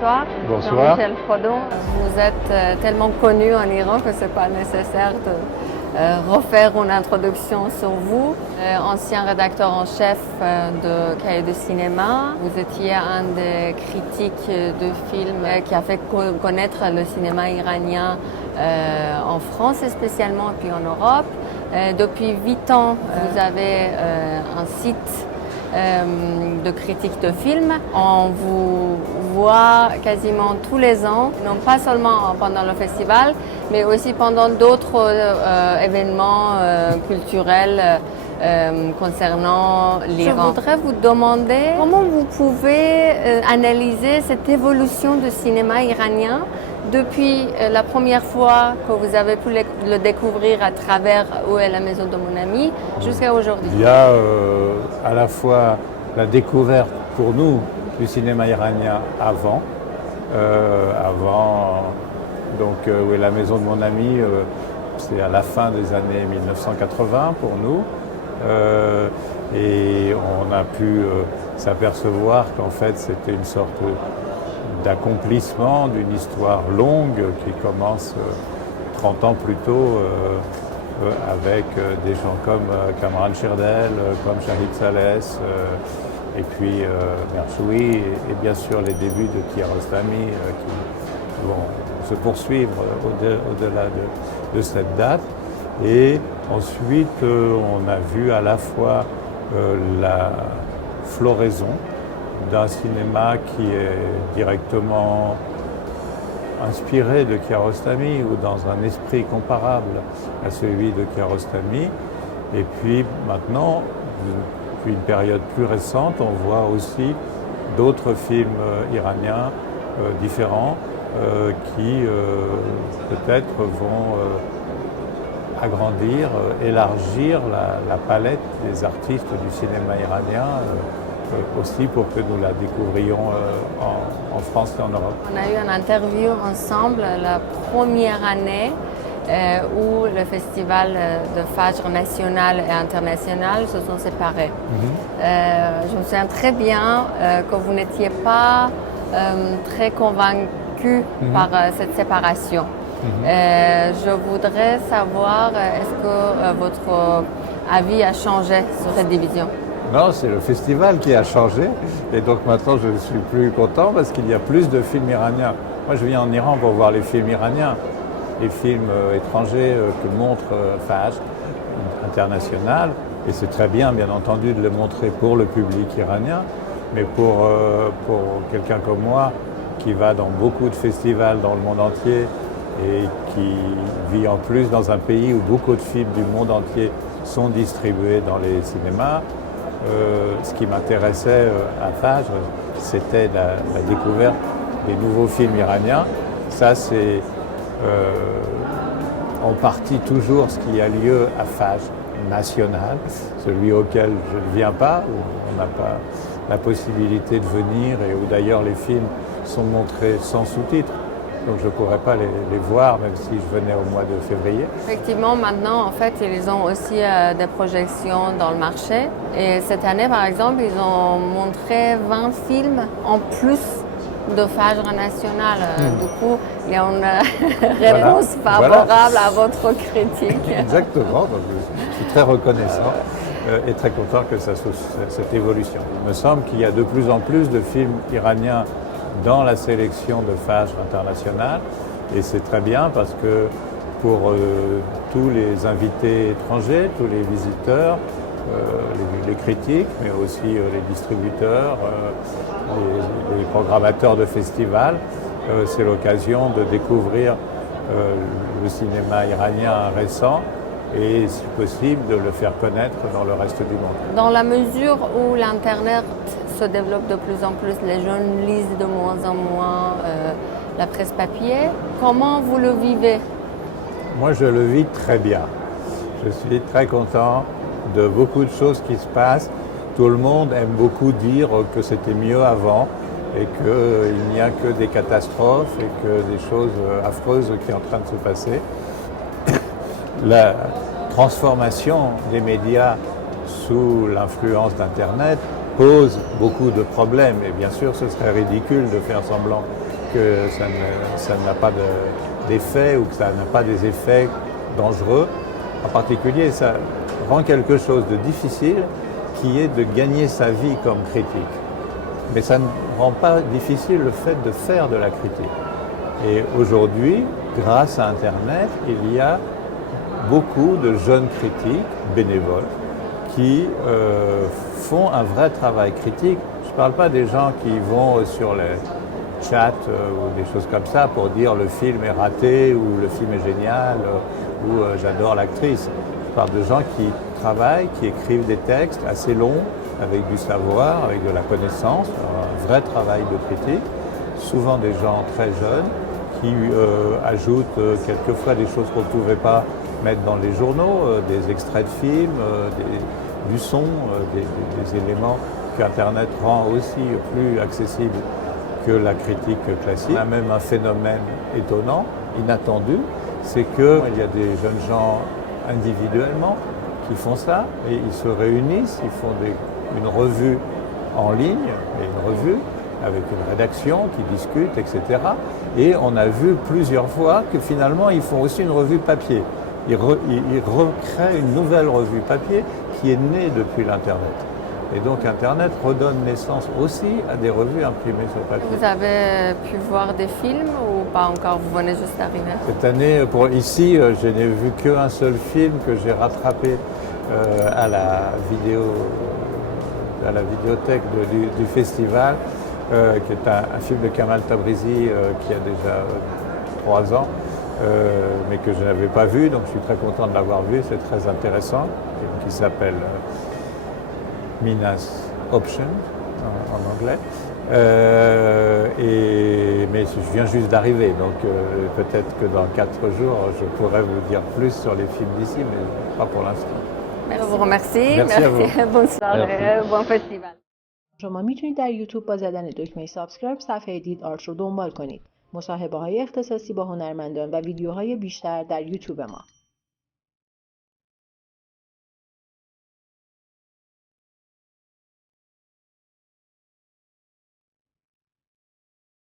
bonsoir. Bonsoir. Jean-Michel Frodon, vous êtes tellement connu en Iran que ce n'est pas nécessaire de refaire une introduction sur vous. Ancien rédacteur en chef de Cahiers de cinéma, vous étiez un des critiques de films qui a fait connaître le cinéma iranien en France spécialement et puis en Europe. Depuis 8 ans, vous avez un site de critique de films. On vous voit quasiment tous les ans, non pas seulement pendant le festival, mais aussi pendant d'autres événements culturels concernant l'Iran. Je voudrais vous demander comment vous pouvez analyser cette évolution du cinéma iranien depuis la première fois que vous avez pu le découvrir à travers Où est la maison de mon ami jusqu'à aujourd'hui. Il y a à la fois la découverte pour nous du cinéma iranien avant donc Où est la maison de mon ami, c'est à la fin des années 1980 pour nous. Et on a pu s'apercevoir qu'en fait c'était une sorte d'accomplissement d'une histoire longue qui commence 30 ans plus tôt avec des gens comme Kamran Chirdel, comme Shahid Saleh, et puis Merchoui, et bien sûr les débuts de Kiarostami qui vont se poursuivre au-delà de cette date. Et ensuite, on a vu à la fois la floraison d'un cinéma qui est directement inspiré de Kiarostami ou dans un esprit comparable à celui de Kiarostami. Et puis maintenant, depuis une période plus récente, on voit aussi d'autres films iraniens différents qui peut-être vont agrandir, élargir la palette des artistes du cinéma iranien aussi pour que nous la découvrions en France et en Europe. On a eu une interview ensemble la première année où le festival de Fajr national et international se sont séparés. Je me souviens très bien que vous n'étiez pas très convaincu par cette séparation. Je voudrais savoir, est-ce que votre avis a changé sur cette division? Non, c'est le festival qui a changé. Et donc maintenant, je ne suis plus content parce qu'il y a plus de films iraniens. Moi, je viens en Iran pour voir les films iraniens, les films étrangers que montre Fajr international. Et c'est très bien entendu, de le montrer pour le public iranien. Mais pour quelqu'un comme moi, qui va dans beaucoup de festivals dans le monde entier, et qui vit en plus dans un pays où beaucoup de films du monde entier sont distribués dans les cinémas. Ce qui m'intéressait à Fajr, c'était la découverte des nouveaux films iraniens. Ça, c'est en partie toujours ce qui a lieu à Fajr national, celui auquel je ne viens pas, où on n'a pas la possibilité de venir et où d'ailleurs les films sont montrés sans sous-titres. Donc je ne pourrais pas les voir, même si je venais au mois de février. Effectivement, maintenant, en fait, ils ont aussi des projections dans le marché. Et cette année, par exemple, ils ont montré 20 films en plus de Fajr national. Du coup, il y a une réponse favorable à votre critique. Exactement. Donc, je suis très reconnaissant et très content que ça soit cette évolution. Il me semble qu'il y a de plus en plus de films iraniens dans la sélection de Fajr international, et c'est très bien parce que pour tous les invités étrangers, tous les visiteurs, les critiques, mais aussi les distributeurs, les programmateurs de festivals, c'est l'occasion de découvrir le cinéma iranien récent et, si possible, de le faire connaître dans le reste du monde. Dans la mesure où l'Internet se développe de plus en plus, les jeunes lisent de moins en moins la presse papier. Comment vous le vivez? Moi, je le vis très bien. Je suis très content de beaucoup de choses qui se passent. Tout le monde aime beaucoup dire que c'était mieux avant et qu'il n'y a que des catastrophes et que des choses affreuses qui sont en train de se passer. La transformation des médias sous l'influence d'Internet pose beaucoup de problèmes. Et bien sûr, ce serait ridicule de faire semblant que ça n'a pas d'effet ou que ça n'a pas des effets dangereux. En particulier, ça rend quelque chose de difficile qui est de gagner sa vie comme critique. Mais ça ne rend pas difficile le fait de faire de la critique. Et aujourd'hui, grâce à Internet, il y a beaucoup de jeunes critiques bénévoles qui font un vrai travail critique. Je ne parle pas des gens qui vont sur les chats ou des choses comme ça pour dire le film est raté ou le film est génial ou j'adore l'actrice. Je parle de gens qui travaillent, qui écrivent des textes assez longs avec du savoir, avec de la connaissance, un vrai travail de critique. Souvent des gens très jeunes qui ajoutent quelquefois des choses qu'on ne pouvait pas mettre dans les journaux, des extraits de films, du son, des éléments qu'Internet rend aussi plus accessibles que la critique classique. On a même un phénomène étonnant, inattendu, c'est qu'il y a des jeunes gens individuellement qui font ça et ils se réunissent, ils font une revue en ligne, une revue avec une rédaction qui discute, etc. Et on a vu plusieurs fois que finalement ils font aussi une revue papier. Ils recréent une nouvelle revue papier qui est née depuis l'Internet. Et donc Internet redonne naissance aussi à des revues imprimées sur papier. Vous avez pu voir des films ou pas encore? Vous venez juste d'arriver. Cette année, ici, je n'ai vu qu'un seul film que j'ai rattrapé à la vidéothèque du festival, qui est un film de Kamal Tabrizi qui a déjà 3 ans, mais que je n'avais pas vu, donc je suis très content de l'avoir vu, c'est très intéressant, qui s'appelle Mina's Option en anglais. Mais je viens juste d'arriver, donc peut-être que dans 4 jours, je pourrai vous dire plus sur les films d'ici, mais pas pour l'instant. Je vous remercie. Merci à vous. Bonne soirée, bon festival. شما میتونید در یوتیوب با زدن دکمه سابسکرایب صفحه دید آرت رو دنبال کنید. مصاحبه‌های اختصاصی با هنرمندان و ویدیوهای بیشتر در یوتیوب ما.